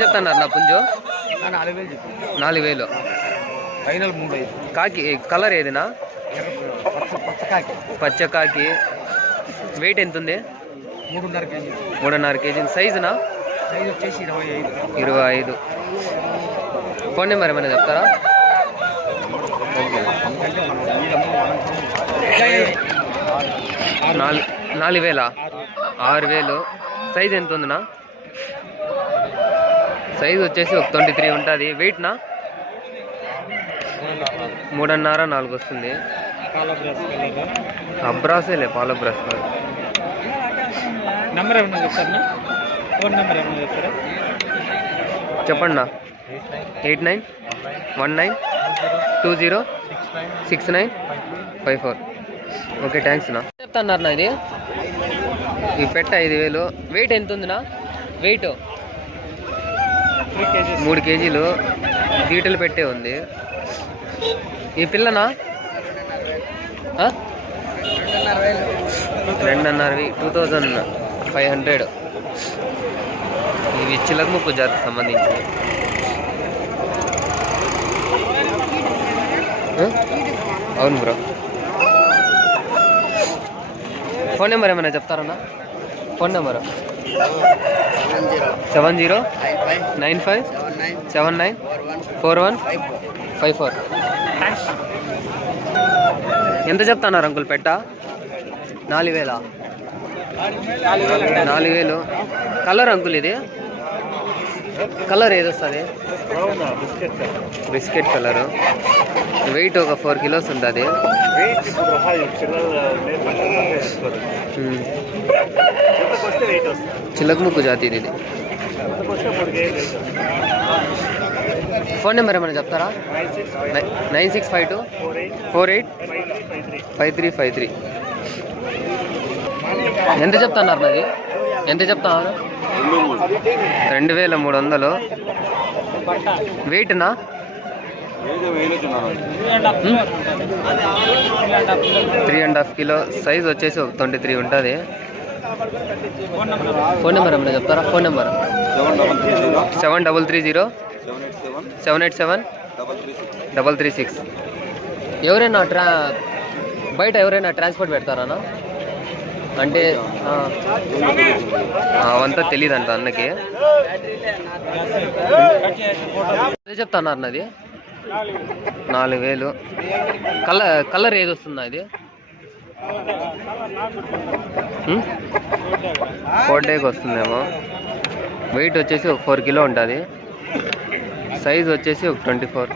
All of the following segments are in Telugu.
చెప్తున్నారు నా పుంజు 4000 ఫైనల్ 3 కాకి కలర్ ఏదినా పచ్చ కాకి వెయిట్ ఎంత ఉంది 3.5 కేజీ సైజునా సైజ్ వచ్చేసి 25 ఫోన్ నెంబర్ ఏమైనా చెప్తారా ఓకే 4000 సైజ్ ఎంత ఉందినా సైజ్ వచ్చేసి ఒక 23 ఉంటుంది వెయిట్నా 3.5-4 వస్తుంది అబ్రాసేలే పాల బ్రష్ నెంబర్ ఏమన్నా చెప్తారా ఫోన్ నెంబర్ ఏమన్నా చెప్తారా చెప్పండి 8919206954 ఓకే థ్యాంక్స్ నా చెప్తున్నారు నా ఇది ఈ పెట్ట 5000 వెయిట్ ఎంత ఉందినా వెయిట్ 3 కేజీలు దీటలు పెట్టే ఉంది ఈ పిల్లనా 2500 ఇవి చిలకముక్కు జాతికి సంబంధించి అవును బ్రో ఫోన్ నెంబర్ ఏమైనా చెప్తారన్నా ఫోన్ నెంబరు 7095794154 ఎంత చెప్తున్నారు అంకుల్ పెట్ట 4000 కలర్ అంకుల్ ఇది కలర్ ఏది వస్తుంది బిస్కెట్ కలరు వెయిట్ ఒక 4 కిలోస్ ఉంటుంది చిలకముక్కు జాతి ఇది ఫోన్ నెంబర్ ఏమైనా చెప్తారా 9652485353 ఎంత చెప్తున్నారు నాది ఎంత చెప్తున్నారు 2300 వెయిట్నా 3.5 కిలో సైజ్ వచ్చేసి ఒక 23 ఉంటుంది ఫోన్ నెంబర్ ఏమైనా చెప్తారా ఫోన్ నెంబర్ 7330787336 ఎవరైనా బయట ఎవరైనా ట్రాన్స్పోర్ట్ పెడతారా అంటే అవంతా తెలియదంట అన్నకి చెప్తాను అన్నది 4000 కలర్ ఏది వస్తుందా ఇది 4 డేకి వస్తుందేమో వెయిట్ వచ్చేసి ఒక 4 కిలో ఉంటుంది సైజ్ వచ్చేసి ఒక 24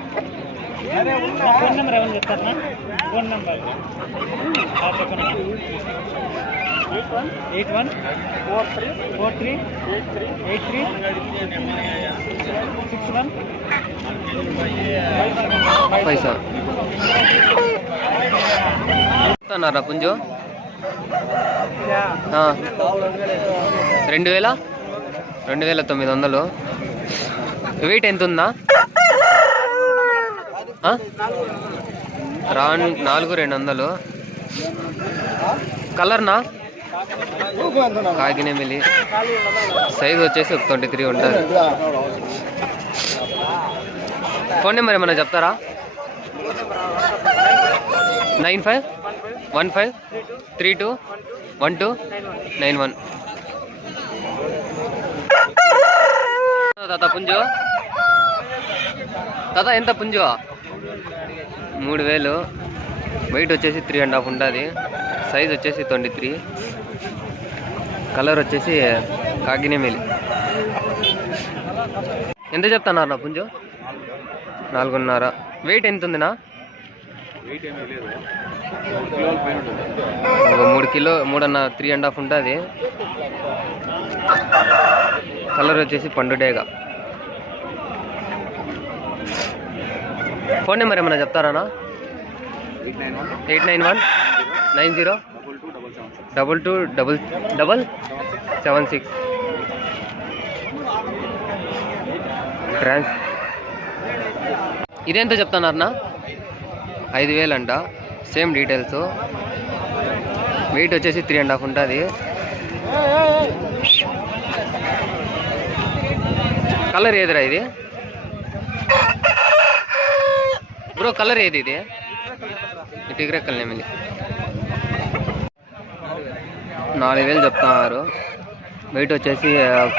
పైసా చెప్తున్నారా పుంజు 2900 వెయిట్ ఎంత ఉందా 4200 కలర్నా కాకినేమిలి సైజ్ వచ్చేసి ఒక 23 ఉంటుంది ఫోన్ నెంబర్ ఏమైనా చెప్తారా 9515321291 తాత పుంజు తాత ఎంత పుంజు 3000 వెయిట్ వచ్చేసి 3.5 ఉంటుంది సైజ్ వచ్చేసి 23 కలర్ వచ్చేసి కాకినేమిలి ఎంత చెప్తున్నారు నా పుంజు 4.5 వెయిట్ ఎంత ఉందినా ఒక 3 కిలో 3.5 ఉంటుంది కలర్ వచ్చేసి పండుడేగా ఫోన్ నెంబర్ ఏమైనా చెప్తారా 8919022277 ఇదెంత చెప్తున్నారన్నా 5000 అంట సేమ్ డీటెయిల్స్ వెయిట్ వచ్చేసి 3.5 ఉంటుంది కలర్ ఏదిరా ఇది బ్రో? కలర్ ఏది ఇది? టిగ్రెక్కల్ నెమిలి. 4000 చెప్తున్నారు. వెయిట్ వచ్చేసి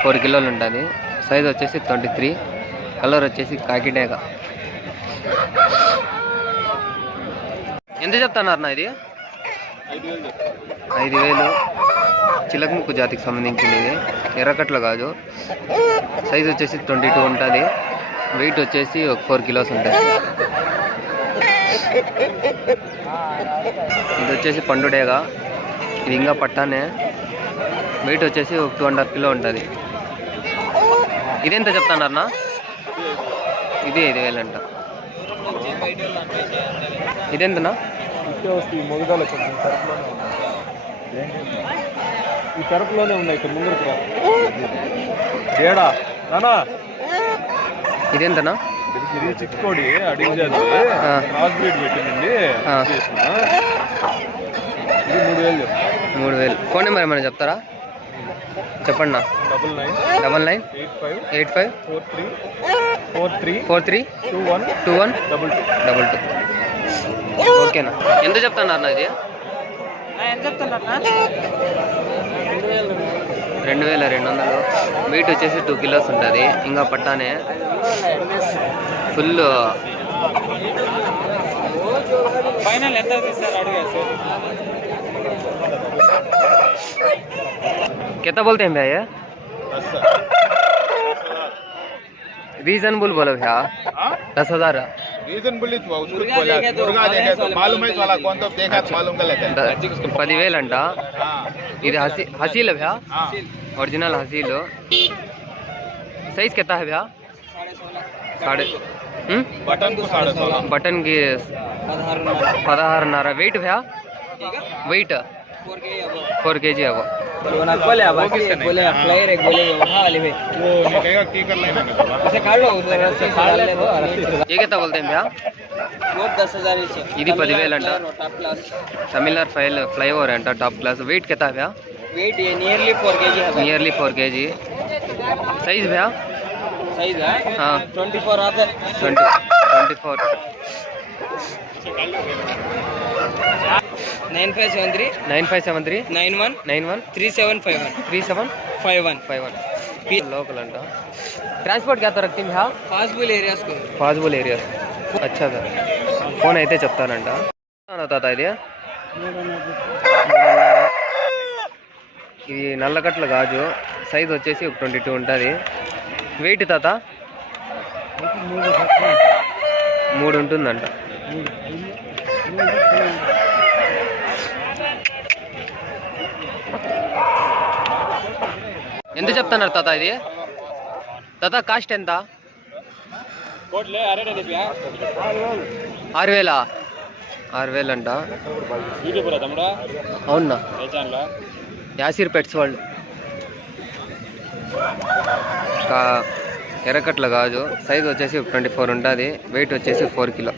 4 కిలోలు ఉంటుంది. సైజ్ వచ్చేసి 23. కలర్ వచ్చేసి కాకిడేగా. ఎంత చెప్తున్నారు ఇది? 5000. చిలకముక్కు జాతికి సంబంధించింది ఇది, ఎర్రకట్ల కాదు. సైజ్ వచ్చేసి 22 ఉంటుంది. వెయిట్ వచ్చేసి 4 కిలోస్ ఉంటుంది. ఇది వచ్చేసి పండుడేగా. ఇది ఇంకా పట్టానే. వెయిట్ వచ్చేసి 2.5 కిలో ఉంటుంది. ఇదెంత చెప్తున్నారన్నా? ఇది 5000 అంట. ఇదెంతనా? ఈ తరపులోనే ఉన్నాయి ఇక్కడ ముందరకు తేడా నానా. ఇదెంతనా? ఇది చిక్కోడి అడిగి క్రాస్ బ్రీడ్ పెట్టింది. ఇది 3000. 3000. ఫోన్ నెంబర్ ఏమైనా చెప్తారా? చెప్పండి నా. 99 85 43 21 22. ఓకేనా? ఎంత చెప్తున్నారు ఇది? 2200. వెయిట్ వచ్చేసి 2 కిలోస్ ఉంటుంది. ఇంకా పట్టానే ఫుల్. ఫైనల్ ఎంత సార్ అడిగా? कितना बोलते हैं भैया? रीजनेबल बोलो भैया. 10,000 रीजनेबल मुर्गा देखे तो मालूम है वाला कौन तो देखा तो मालूम कर लेते हैं. 10,000 अंट. ఇది हसील भैया, ओरिजिनल हसील. साइज कितना है भैया? 16.5. बटन को 16.5. बटन की 16.5. वेट भैया? वेट 4 kg है वो. बोले बोले फ्लायर एक बोले वहां वाले में वो निकलेगा की कर लेना ऐसे काट लो उधर से काट ले वो. ये कितना बोलते हैं भैया? वो 10,000 से. ఇది 10,000 అంట. टॉप क्लास తమిళనాడు ఫ్లైఓవర్ అంట, టాప్ క్లాస్. వెయిట్ कितना है भैया? वेट ये नियरली 4 kg है. Nearly 4 kg. साइज भैया? साइज है हाँ 24 आता है. 24. 9573 9573 91 91 3751 3751 51 लोकल अंट. ट्रांसपोर्ट क्या तो रखती भैया? पॉसिबल एरियास को పాసిబుల్ ఏరియాస్. అచ్చా సార్. ఫోన్ అయితే చెప్తానంట. తాత ఇది 3.5. ఇది నల్లకట్ల గాజు. సైజ్ వచ్చేసి 22 ఉంటుంది. వెయిట్ తాత 3 ఉంటుందంట. ఎంత చెప్తున్నారు తాత ఇది? తాత కాస్ట్ ఎంత? 6,000. 6,000 అంట. అవునా? Yasir pets world. ఎర్రకట్ల గాజు. సైజ్ వచ్చేసి 24 ఉంటుంది. వెయిట్ వచ్చేసి 4 కిలో.